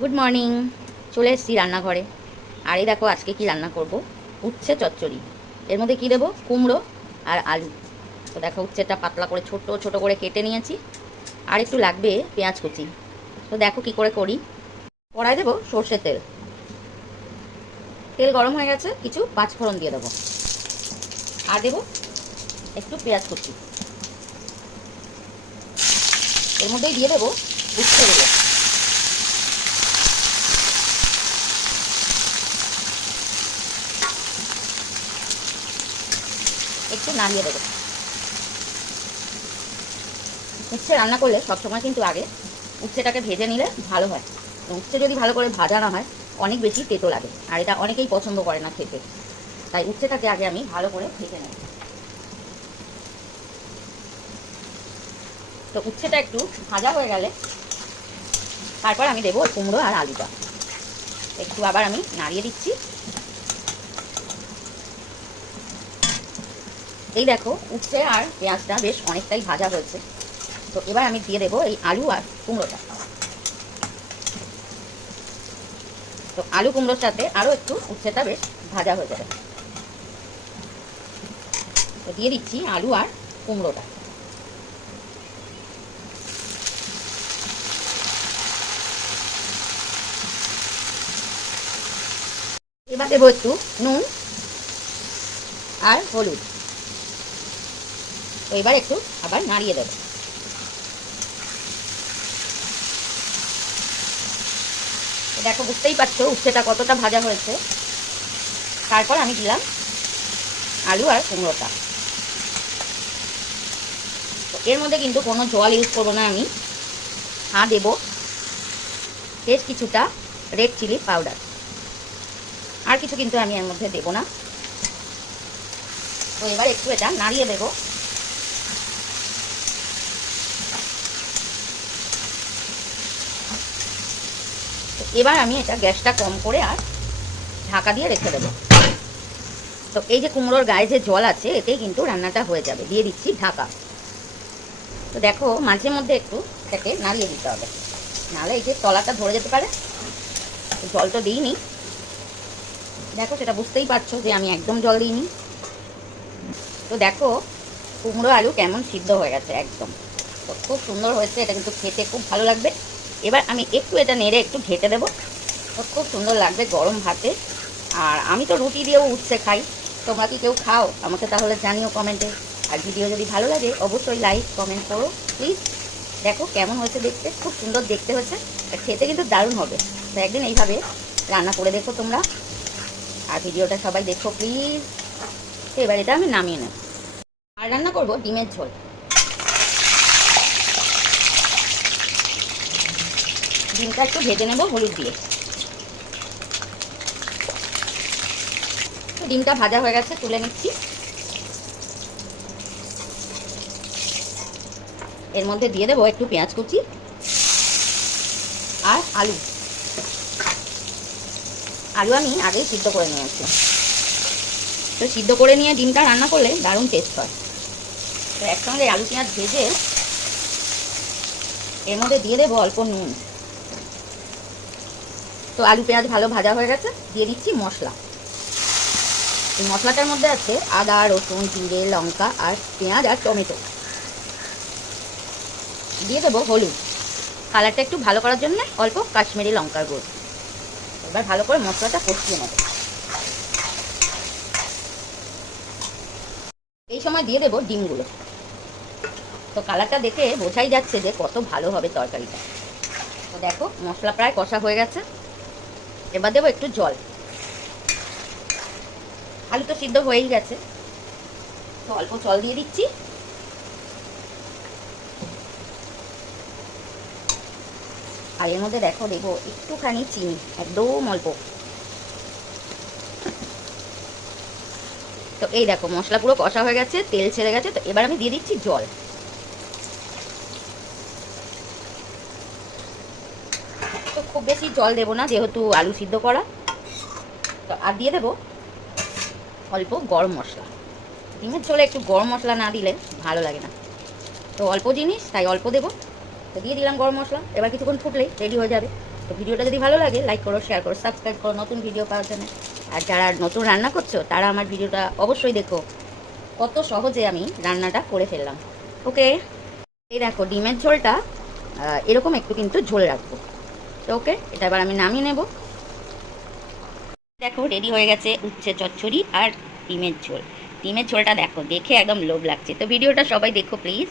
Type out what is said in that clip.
Good morning. চলে এসেছি রান্নাঘরে। আর এই দেখো আজকে কি রান্না করব, উচ্ছে চচ্চড়ি। এর মধ্যে কি দেবো, কুমড়ো আর আলু। তো দেখো উচ্ছেটা পাতলা করে ছোট ছোট করে কেটে নিয়েছি। আর একটু লাগবে পেঁয়াজ কুচি। তো দেখো কি করে করি। কড়াই দেবো সর্ষের তেল। তেল গরম হয়ে গেছে, কিছু পাঁচফোড়ন দিয়ে দেবো। আর দেবো একটু পেঁয়াজ কুচি। এর মধ্যেই দিয়ে দেবো উচ্ছেগুলো। একটু নাড়িয়ে দেবো। উচ্ছে রান্না করলে সবসময় কিন্তু আগে উচ্ছেটাকে ভেজে নিলে ভালো হয়। উচ্ছে যদি ভালো করে ভাজা না হয় অনেক বেশি তেতো লাগে, আর এটা অনেকেই পছন্দ করে না খেতে। তাই উচ্ছেটাকে আগে আমি ভালো করে ভেজে নেব। তো উচ্ছেটা একটু ভাজা হয়ে গেলে তারপর আমি দেবো কুমড়ো আর আলুটা। একটু আবার আমি নাড়িয়ে দিচ্ছি। এই দেখো উচ্ছে আর পেঁয়াজটা বেশ অনেকটাই ভাজা হয়েছে। তো এবার আমি দিয়ে দেবো এই আলু আর কুমড়োটা। তো আলু কুমড়োর সাথে আরও একটু উচ্ছেটা বেশ ভাজা হয়ে যাবে। তো দিয়ে দিচ্ছি আলু আর কুমড়োটা। এবার দেবো একটু নুন আর হলুদ। তো এবার একটু আবার নাড়িয়ে দেবো। দেখো বুঝতেই পারছো উচ্ছেটা কতটা ভাজা হয়েছে। তারপর আমি দিলাম আলু আর কুমড়োটা। তো এর মধ্যে কিন্তু কোনো জল ইউজ করবো না আমি। দেবো বেশ কিছুটা রেড চিলি পাউডার। আর কিছু কিন্তু আমি এর মধ্যে দেবো না। তো এবার একটু এটা নাড়িয়ে দেবো। তো এবার আমি এটা গ্যাসটা কম করে আর ঢাকা দিয়ে রেখে দেবো। তো এই যে কুমড়োর গায়ে যে জল আছে এতেই কিন্তু রান্নাটা হয়ে যাবে। দিয়ে দিচ্ছি ঢাকা। তো দেখো মাঝে মধ্যে একটু এটাকে নাড়িয়ে দিতে হবে, নাহলে এই যে তলাটা ধরে যেতে পারে। জল তো দিইনি, দেখো সেটা বুঝতেই পারছো যে আমি একদম জল দিইনি। তো দেখো কুমড়ো আলু কেমন সিদ্ধ হয়ে গেছে একদম। তো খুব সুন্দর হয়েছে, এটা কিন্তু খেতে খুব ভালো লাগবে। এবার আমি একটু এটা নেড়ে একটু ঘেঁটে দেবো। তো খুব সুন্দর লাগবে গরম ভাতে। আর আমি তো রুটি দিয়েও উচ্ছে খাই। তোমরা কি কেউ খাও আমাকে তাহলে জানিও কমেন্টে। আর ভিডিও যদি ভালো লাগে অবশ্যই লাইক কমেন্ট করো প্লিজ। দেখো কেমন হয়েছে দেখতে, খুব সুন্দর দেখতে হয়েছে। আর খেতে কিন্তু দারুণ হবে। তো একদিন এইভাবে রান্না করে দেখো তোমরা। আর ভিডিওটা সবাই দেখো প্লিজ। তো এবার এটা আমি নামিয়ে নেব। আর রান্না করব ডিমের ঝোল। ডিমটা একটু ভেজে নেব হলুদ দিয়ে। তো ডিমটা ভাজা হয়ে গেছে, তুলে নিচ্ছি। এর মধ্যে দিয়ে দেবো একটু পেঁয়াজ কুচি আর আলু। আলু আমি আগেই সিদ্ধ করে নিয়েছি। তো সিদ্ধ করে নিয়ে ডিমটা রান্না করলে দারুণ টেস্ট হয়। তো একসঙ্গে আলু পেঁয়াজ ভেজে এর মধ্যে দিয়ে দেবো অল্প নুন। তো আলু পেঁয়াজ ভালো ভাজা হয়ে গেছে, দিয়ে দিচ্ছি মশলা। এই মশলাটার মধ্যে আছে আদা রসুন জিরে লঙ্কা আর পেঁয়াজ আর টমেটো। দিয়ে দেবো হলুদ, কালারটা একটু ভালো করার জন্য অল্প কাশ্মীরি লঙ্কার গুঁড়ো। এবার ভালো করে মশলাটা কষিয়ে নেব। এই সময় দিয়ে দেবো ডিমগুলো। তো কালারটা দেখে বোঝাই যাচ্ছে যে কত ভালো হবে তরকারিটা। তো দেখো মশলা প্রায় কষা হয়ে গেছে। এবার দেবো একটু জল। আলু তো সিদ্ধ হয়েই গেছে, তো অল্প জল দিয়ে দিচ্ছি। আর এর মধ্যে দেখো দেবো একটুখানি চিনি, একদম অল্প। তো এই দেখো মশলা পুরো কষা হয়ে গেছে, তেল ছেড়ে গেছে। তো এবার আমি দিয়ে দিচ্ছি জল। তো খুব বেশি জল দেবো না যেহেতু আলু সিদ্ধ করা। তো আর দিয়ে দেবো অল্প গরম মশলা। ডিমের ঝোলে একটু গরম মশলা না দিলে ভালো লাগে না। তো অল্প জিনিস তাই অল্প দেবো। তো দিয়ে দিলাম গরম মশলা। এবার কিছুক্ষণ ফুটলেই রেডি হয়ে যাবে। তো ভিডিওটা যদি ভালো লাগে লাইক করো, শেয়ার করো, সাবস্ক্রাইব করো নতুন ভিডিও পাওয়ার জন্য। আর যারা নতুন রান্না করছো তারা আমার ভিডিওটা অবশ্যই দেখো, কত সহজে আমি রান্নাটা করে ফেললাম। ওকে, এই দেখো ডিমের ঝোলটা এরকম একটু কিন্তু ঝোল রাখবো। তো ওকে, এটা এবার আমি নামিয়ে নেব। দেখো রেডি হয়ে গেছে উচ্ছে চচ্চড়ি আর ডিমের ঝোল। ডিমের ঝোলটা দেখো, দেখে একদম লোভ লাগছে। তো ভিডিওটা সবাই দেখো প্লিজ।